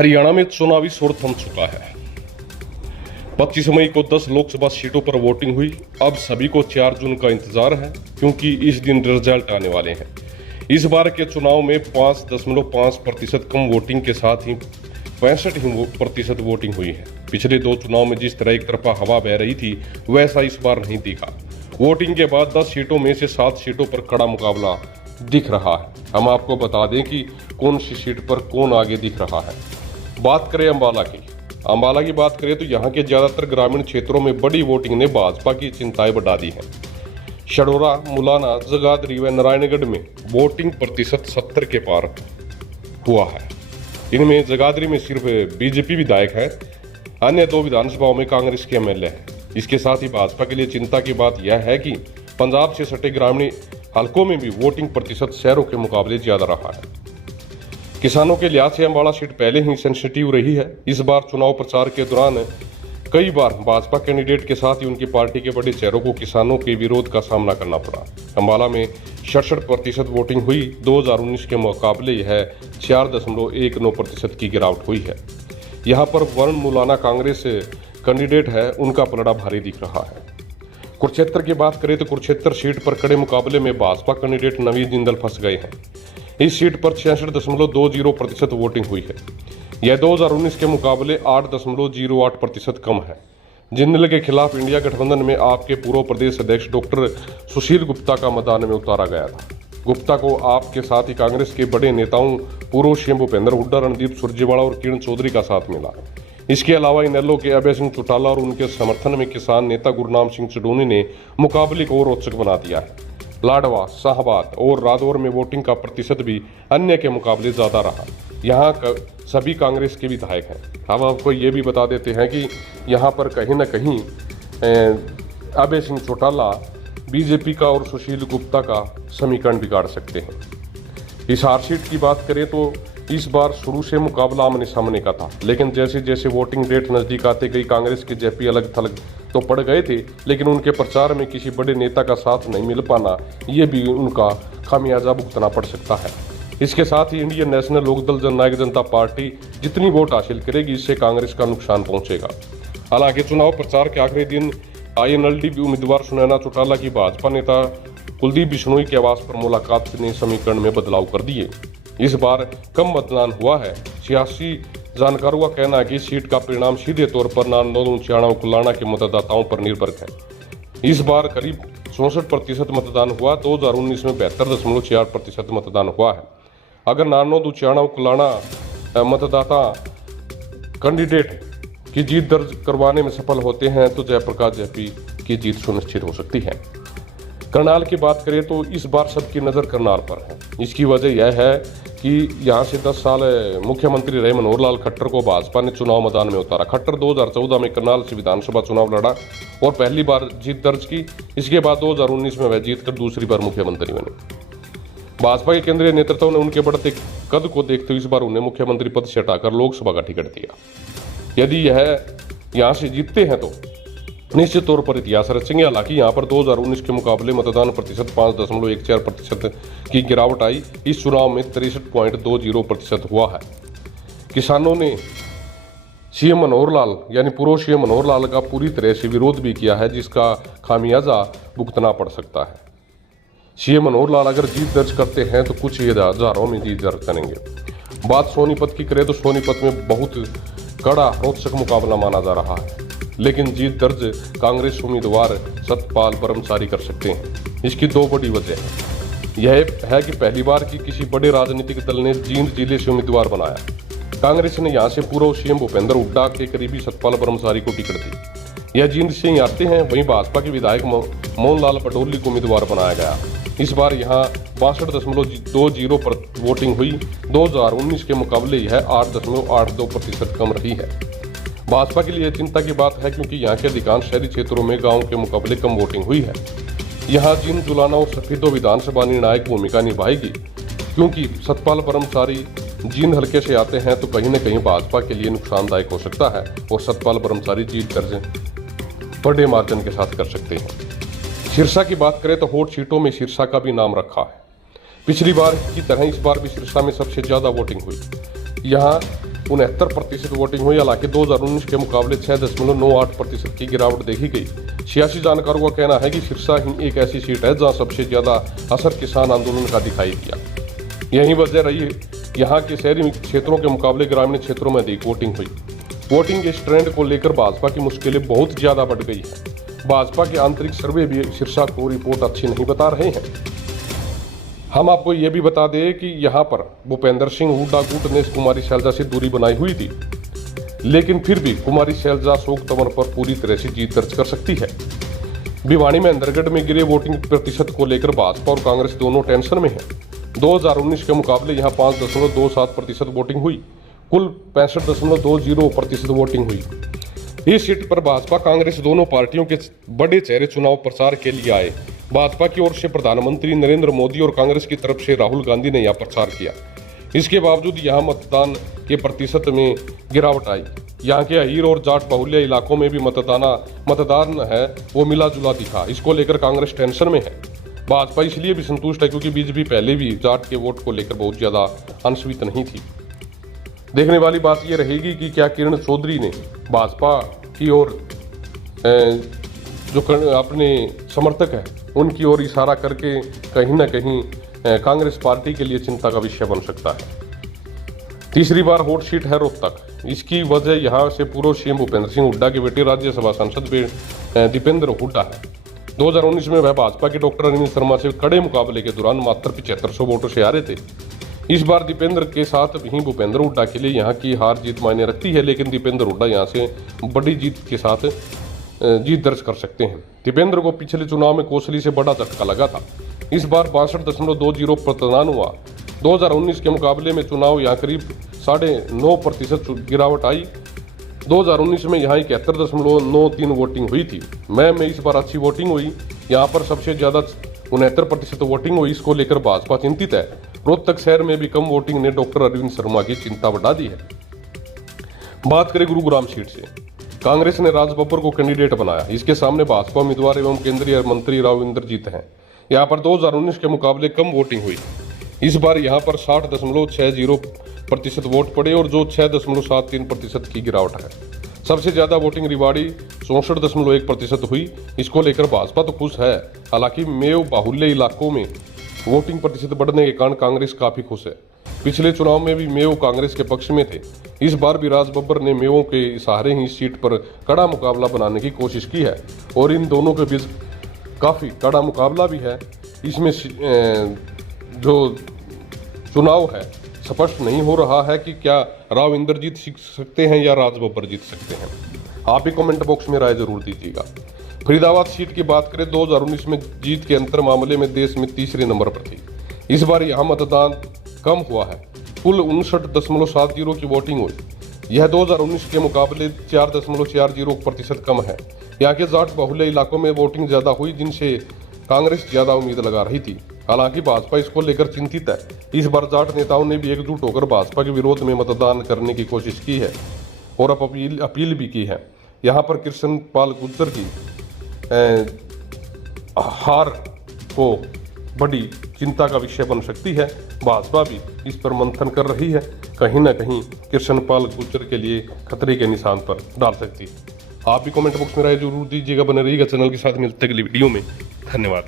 हरियाणा में चुनावी शोर थम चुका है। 25 मई को 10 लोकसभा सीटों पर वोटिंग हुई। अब सभी को 4 जून का इंतजार है, क्योंकि इस दिन रिजल्ट आने वाले हैं। इस बार के चुनाव में 5.5% कम वोटिंग के साथ ही 65% वोटिंग हुई है। पिछले 2 चुनाव में जिस तरह एक तरफा हवा बह रही थी, वैसा इस बार नहीं दिखा। वोटिंग के बाद 10 सीटों में से 7 सीटों पर कड़ा मुकाबला दिख रहा है। हम आपको बता दें कि कौन सी सीट पर कौन आगे दिख रहा है। बात करें अम्बाला की बात करें तो यहाँ के ज्यादातर ग्रामीण क्षेत्रों में बड़ी वोटिंग ने भाजपा की चिंताएं बढ़ा दी हैं। शडोरा, मुलाना, जगाधरी व नारायणगढ़ में वोटिंग प्रतिशत 70 के पार हुआ है। इनमें जगाधरी में सिर्फ बीजेपी विधायक है, अन्य 2 विधानसभाओं में कांग्रेस के एमएलए हैं। इसके साथ ही भाजपा के लिए चिंता की बात यह है कि पंजाब से सटे ग्रामीण हलकों में भी वोटिंग प्रतिशत शहरों के मुकाबले ज्यादा रहा है। किसानों के लिहाज से अम्बाला सीट पहले ही सेंसिटिव रही है। इस बार चुनाव प्रचार के दौरान कई बार भाजपा कैंडिडेट के साथ ही उनकी पार्टी के बड़े चेहरों को किसानों के विरोध का सामना करना पड़ा। अम्बाला में 66% वोटिंग हुई। 2019 के मुकाबले यह 4.19% की गिरावट हुई है। यहाँ पर वरुण मुलाना कांग्रेस कैंडिडेट है, उनका पलड़ा भारी दिख रहा है। कुरुक्षेत्र की बात करें तो कुरुक्षेत्र सीट पर कड़े मुकाबले में भाजपा कैंडिडेट नवीन जिंदल फंस गए हैं। इस सीट पर 66.20% वोटिंग हुई है। यह 2019 के मुकाबले 8.08% कम है। जिंदल के खिलाफ इंडिया गठबंधन में आपके पूर्व प्रदेश अध्यक्ष डॉक्टर सुशील गुप्ता का मैदान में उतारा गया था। गुप्ता को आपके साथ ही कांग्रेस के बड़े नेताओं पूर्व सीएम भूपेंद्र हुड्डा, रणदीप सुरजेवाला और किरण चौधरी का साथ मिला। इसके अलावा इनेलो के अभय सिंह चौटाला और उनके समर्थन में किसान नेता गुरनाम सिंह चडोनी ने मुकाबले को और रोचक बना दिया है। लाडवा, शाहबाद और रादौर में वोटिंग का प्रतिशत भी अन्य के मुकाबले ज्यादा रहा। यहाँ सभी कांग्रेस के विधायक हैं। हम आपको ये भी बता देते हैं कि यहाँ पर कहीं न कहीं अभय सिंह चौटाला बीजेपी का और सुशील गुप्ता का समीकरण बिगाड़ सकते हैं। हिसार सीट की बात करें तो इस बार शुरू से मुकाबला आमने सामने का था, लेकिन जैसे जैसे वोटिंग डेट नजदीक आते गई कांग्रेस के जेपी अलग थलग तो पड़ गए थे, लेकिन उनके प्रचार में किसी बड़े नेता का साथ नहीं मिल पाना, ये भी उनका खामियाजा भुगतना पड़ सकता है। इसके साथ ही इंडियन नेशनल लोकदल जननायक जनता पार्टी जितनी वोट हासिल करेगी, इससे कांग्रेस का नुकसान पहुंचेगा। हालांकि चुनाव प्रचार के आखिरी दिन INLD उम्मीदवार सुनैना चौटाला की भाजपा नेता कुलदीप बिश्नोई के आवास पर मुलाकात ने समीकरण में बदलाव कर दिए। इस बार कम मतदान हुआ है। सियासी जानकारों का कहना है कि सीट का परिणाम सीधे तौर पर नारनौल, ऊंचाणा, कुलाणा के मतदाताओं पर निर्भर है। इस बार करीब 64% मतदान हुआ। 2019 में 72.4% मतदान हुआ है। अगर नारनौल, ऊंचाणा, कुलाणा मतदाता कैंडिडेट की जीत दर्ज करवाने में सफल होते हैं तो जयप्रकाश जेपी की जीत सुनिश्चित हो सकती है। करनाल की बात करें तो इस बार सबकी नज़र करनाल पर है। इसकी वजह यह है कि यहाँ से 10 साल मुख्यमंत्री रहे मनोहर लाल खट्टर को भाजपा ने चुनाव मैदान में उतारा। खट्टर 2014 में करनाल से विधानसभा चुनाव लड़ा और पहली बार जीत दर्ज की। इसके बाद 2019 में वह जीतकर दूसरी बार मुख्यमंत्री बने। भाजपा के केंद्रीय नेतृत्व ने उनके बढ़ते कद को देखते हुए इस बार उन्हें मुख्यमंत्री पद से हटाकर लोकसभा का टिकट दिया। यदि यह यहाँ से जीतते हैं तो निश्चित तौर पर इतिहास रचेंगे। हालांकि यहाँ पर 2019 के मुकाबले मतदान प्रतिशत 5.14% की गिरावट आई। इस चुनाव में 63.20% हुआ है। किसानों ने सीएम मनोहर लाल यानी पूर्व सीएम मनोहर लाल का पूरी तरह से विरोध भी किया है, जिसका खामियाजा भुगतना पड़ सकता है। सीएम मनोहर लाल अगर जीत दर्ज करते हैं तो कुछ हजारों में जीत दर्ज करेंगे। बात सोनीपत की करें तो सोनीपत में बहुत कड़ा रोचक मुकाबला माना जा रहा है, लेकिन जीत दर्ज कांग्रेस उम्मीदवार सतपाल ब्रह्मचारी कर सकते हैं। इसकी 2 बड़ी वजह है। यह है कि पहली बार की किसी बड़े राजनीतिक दल ने जींद जिले से उम्मीदवार बनाया। कांग्रेस ने यहां से पूर्व सीएम भूपेंद्र हुड्डा के करीबी सतपाल ब्रह्मचारी को टिकट दी। यह जींद से ही आते हैं। वहीं भाजपा के विधायक मोहनलाल पटोली को उम्मीदवार बनाया गया। इस बार यहाँ 62.20 पर वोटिंग हुई। 2019 के मुकाबले यह 8.82% कम रही है। भाजपा के लिए चिंता की बात है, क्योंकि यहाँ के अधिकांश शहरी क्षेत्रों में गांव के मुकाबले कम वोटिंग हुई है। यहाँ जींद, जुलाना और सफेदो विधानसभा निर्णायक भूमिका निभाएगी, क्योंकि सतपाल ब्रह्मचारी जींद हल्के से आते हैं तो कहीं न कहीं भाजपा के लिए नुकसानदायक हो सकता है और सतपाल ब्रह्मचारी जीत दर्ज बड़े मार्जिन के साथ कर सकते हैं। सिरसा की बात करें तो हॉट सीटों में सिरसा का भी नाम रखा है। पिछली बार की तरह इस बार भी सिरसा में सबसे ज्यादा वोटिंग हुई। यहाँ 69% वोटिंग हुई। हालांकि 2019 के मुकाबले 6.98% की गिरावट देखी गई। सियासी जानकारों का कहना है कि सिरसा ही एक ऐसी सीट है जहां सबसे ज्यादा असर किसान आंदोलन का दिखाई दिया। यही वजह रही यहाँ के शहरी क्षेत्रों के मुकाबले ग्रामीण क्षेत्रों में अधिक वोटिंग हुई। वोटिंग के इस ट्रेंड को लेकर भाजपा की मुश्किलें बहुत ज्यादा बढ़ गई है। भाजपा के आंतरिक सर्वे भी सिरसा को रिपोर्ट अच्छी नहीं बता रहे हैं। हम आपको यह भी बता दें कि यहाँ पर भूपेंद्र सिंह हुड्डा गुट ने कुमारी शैलजा से दूरी बनाई हुई थी, लेकिन फिर भी कुमारी शैलजा शोक तमर पर पूरी तरह से जीत दर्ज कर सकती है। भिवानी में अंदरगढ़ में गिरे वोटिंग प्रतिशत को लेकर भाजपा और कांग्रेस दोनों टेंशन में है। 2019 के मुकाबले यहाँ 5.27% वोटिंग हुई। कुल 65.20% वोटिंग हुई। इस सीट पर भाजपा कांग्रेस दोनों पार्टियों के बड़े चेहरे चुनाव प्रचार के लिए आए। भाजपा की ओर से प्रधानमंत्री नरेंद्र मोदी और कांग्रेस की तरफ से राहुल गांधी ने यहां प्रचार किया। इसके बावजूद यहां मतदान के प्रतिशत में गिरावट आई। यहां के अहीर और जाट बाहुल्य इलाकों में भी मतदान है वो मिला जुला दिखा। इसको लेकर कांग्रेस टेंशन में है। भाजपा इसलिए भी संतुष्ट है क्योंकि बीजेपी पहले भी जाट के वोट को लेकर बहुत ज्यादा अनुसूचित नहीं थी। देखने वाली बात यह रहेगी कि क्या किरण चौधरी ने भाजपा की ओर जो अपने समर्थक है उनकी ओर इशारा करके कहीं ना कहीं कांग्रेस पार्टी के लिए चिंता का विषय बन सकता है। तीसरी बार हॉट सीट है रोहतक। इसकी वजह यहाँ से पूर्व सीएम भूपेंद्र सिंह हुड्डा के बेटे राज्यसभा सांसद दीपेंद्र हुड्डा है। 2019 में वह भाजपा के डॉक्टर अरविंद शर्मा से कड़े मुकाबले के दौरान मात्र 7500 वोटों से हारे थे। इस बार दीपेंद्र के साथ ही भूपेंद्र हुड्डा के लिए यहाँ की हार जीत मायने रखती है, लेकिन दीपेंद्र हुड्डा यहाँ से बड़ी जीत के साथ जीत दर्ज कर सकते हैं। दीपेंद्र को पिछले चुनाव में कोसली से बड़ा झटका लगा था। इस बार 62.20 मतदान हुआ। 2019 के मुकाबले में चुनाव यहाँ करीब 9.5% गिरावट आई। 2019 में यहाँ 71.93 वोटिंग हुई थी। में इस बार अच्छी वोटिंग हुई। यहाँ पर सबसे ज्यादा 69% वोटिंग हुई। इसको लेकर भाजपा चिंतित है। रोहतक शहर में भी कम वोटिंग ने डॉक्टर अरविंद शर्मा की चिंता बढ़ा दी है। बात करें गुरुग्राम सीट से, कांग्रेस ने राज बब्बर को कैंडिडेट बनाया। इसके सामने भाजपा उम्मीदवार एवं केंद्रीय मंत्री राव इंद्रजीत हैं। यहाँ पर 2019 के मुकाबले कम वोटिंग हुई। इस बार यहाँ पर 60.60% वोट पड़े और जो 6.73% की गिरावट है। सबसे ज्यादा वोटिंग रिवाड़ी 64.1% हुई। इसको लेकर भाजपा तो खुश है। हालांकि मेव बाहुल्य इलाकों में वोटिंग प्रतिशत बढ़ने के कारण कांग्रेस काफी खुश है। पिछले चुनाव में भी मेव कांग्रेस के पक्ष में थे। इस बार भी राज बब्बर ने मेवों के सहारे ही सीट पर कड़ा मुकाबला बनाने की कोशिश की है और इन दोनों के बीच काफी कड़ा मुकाबला भी है। इसमें जो चुनाव है स्पष्ट नहीं हो रहा है कि क्या राव इंद्रजीत जीत सकते हैं या राज बब्बर जीत सकते हैं। आप ही कमेंट बॉक्स में राय जरूर दीजिएगा। फरीदाबाद सीट की बात करें, 2019 में जीत के अंतर मामले में देश में तीसरे नंबर पर थी। इस बार यहाँ मतदान कम हुआ है। कुल 59.70 की वोटिंग हुई। यह 2019 के मुकाबले 4.40% कम है। यहाँ के जाट बाहुल्य इलाकों में वोटिंग ज्यादा हुई, जिनसे कांग्रेस ज्यादा उम्मीद लगा रही थी। हालांकि भाजपा इसको लेकर चिंतित है। इस बार जाट नेताओं ने भी एकजुट होकर भाजपा के विरोध में मतदान करने की कोशिश की है और अपील भी की है। यहाँ पर कृष्ण पाल गुर्जर की हार को बड़ी चिंता का विषय बन सकती है। भाजपा भी इस पर मंथन कर रही है। कहीं ना कहीं कृष्ण पाल गुर्जर के लिए खतरे के निशान पर डाल सकती है। आप भी कमेंट बॉक्स में राय जरूर दीजिएगा। बने रहिएगा चैनल के साथ। मिलते अगली वीडियो में। धन्यवाद।